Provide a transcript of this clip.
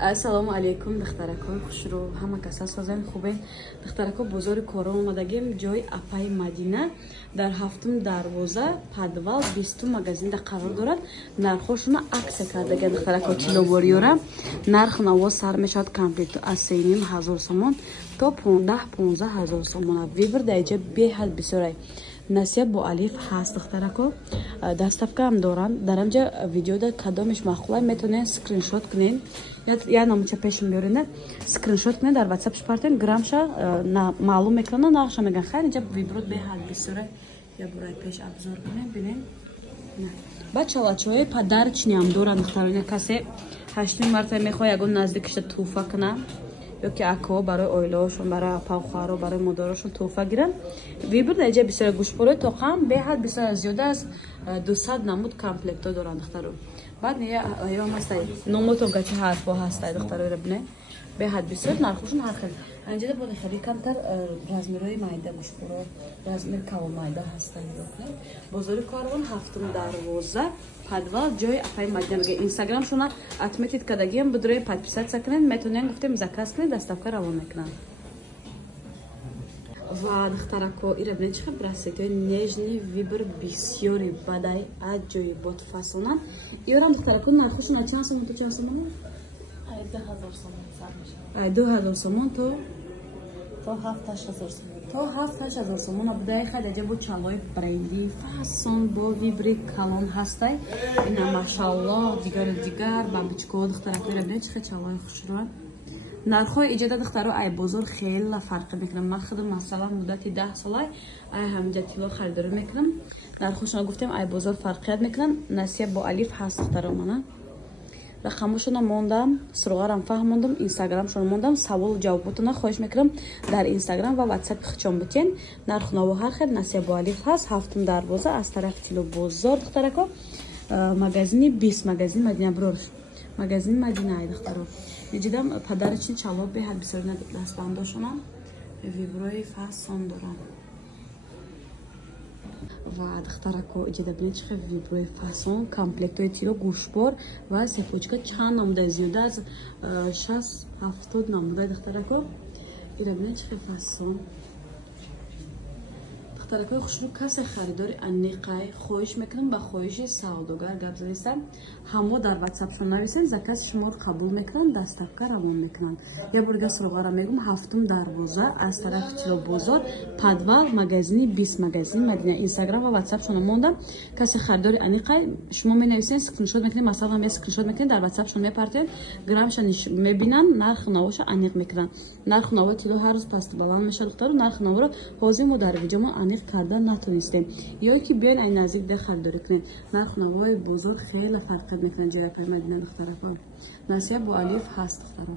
Ассалому алейкум духтаракон, хушрӯ ҳама каса созем хубе. Духтарако бозори корон омадагем ҷои Апай Мадина дар 7 дарвоза подвал 20 магазинда қарор дорад. Нархошуна аксия кардаген духтарако килобориёра. Нарх наво сар мешавад комплекту аз 3500 сомон то 15-15000 сомон. Вибр даиҷа беҳад бисёрай. Насият бо алиф ҳаст духтарако. Доставка ҳам доранд. Дар амҷа видеода кадомиш махлай метонен скриншот кунен. Я намуча пешум биёринда. Скриншот кунен дар WhatsApp шпартен грамша маълум мекунан, нахша меган хайр инҷа виброт беҳад бисёрай. Я бурай пеш обзор кунен бинен. Бачалачои подарочни ҳам доранд духтарони касе 8 марта мехоҳ ягон наздикиша туҳфа кунам. Ёки акаҳо барои оилаҳошон, барои апа хоҳаро, барои модарошон туҳфа гиранд. Вибр даиҷа бисёр гӯштборои тоқам беҳад бисёр аз зиёда аз 200 намуд комплектҳо доранд духтаро. Баъд ям ҳастай номотон гачи ҳарфҳо ҳастай духтароира бине. Беҳад бисёр нархошон ҳар хел. Анҷада боди хеле камтар размирои майда гӯштборо, размир калон майда ҳастай. Бозори Корвон 7 дарвоза подвал ҷои Апай Мадина. Инстаграм шуна отметит кардагиам бидрои подписатсия кунед, метонен гуфтем заказ кунед, доставка равон мекунанд. Ва духтарако ира бинед чихел брасетои нежни вибр бисёри бадай аз ҷои бот фасонан. Иёрам духтарако нархошуна чанд сомон то чанд сомон? 2000 сомон сар мешавад. 2000 сомон то 7000 сомон. То 7000 сомон абудай хадаҷа бо чалои бренди фасон бо вибри калон ҳастай. Ина машаллоҳ дигар бабичко духтарако ира бинед чихел чалои хушрӯа. Нархҳои иҷода духтаро ай бозор хеле фарқ мекунам. Ман худам масалан муддати 10 солай ай ҳамҷа тило харидорӣ мекунам. Нархошона гуфтем ай бозор фарқият мекунанд. Насият бо алиф ҳаст духтаро мана. Рақамошона мондам, суроғарам фаҳмондам, инстаграмшона мондам. Саволу ҷавоботона хоҳиш мекунам дар инстаграм ва WhatsApp хичон бутен. Нарху наво ҳар хел насият бо алиф ҳаст. 7 дарвоза аз тарафи тило бозор духтарако. Магазини 20 магазин Мадина Брош. Магазин Мадина ай духтаро. Иҷидам падарочни чало беҳад бисёр дастбандошона виброи фасон доранд. Ва духтарако иҷода бинед чихел виброи фасон комплектои тиро гӯшбор ва сепочка чанд намудай зиёда аз 60-70 намудай духтарако ира бинед чихел фасон. Духтаракои хушрӯ касе харидори аниқай хоҳиш мекунам ба хоҳиши савдогар гап задистам. Ҳамо дар WhatsApp шон нависен, закази шуморо қабул мекунанд, доставка равон мекунанд. Я бор дига суроғара мегум 7 дарвоза аз тарафи тило бозор подвал магазини 20 магазин Мадина. Инстаграм ва WhatsApp шона мондам. Касе харидори аниқай шумо менависен, скриншот мекунед, масалан ҳам скриншот мекунед, дар WhatsApp шон мепартен, грамша мебинанд, нарху навоша аниқ мекунанд. Нарху наво тило ҳар рӯз пасту баланд мешавад духтаро. Нарху наворо ҳозир мо дар видеомо аниқ карда натонистем. Ё ки биён ай наздик де харидорӣ кунед. Нарху навои бозор хеле фарқ мекунад ҷои Апай Мадина духтарако. Насият бо алиф ҳаст духтаро.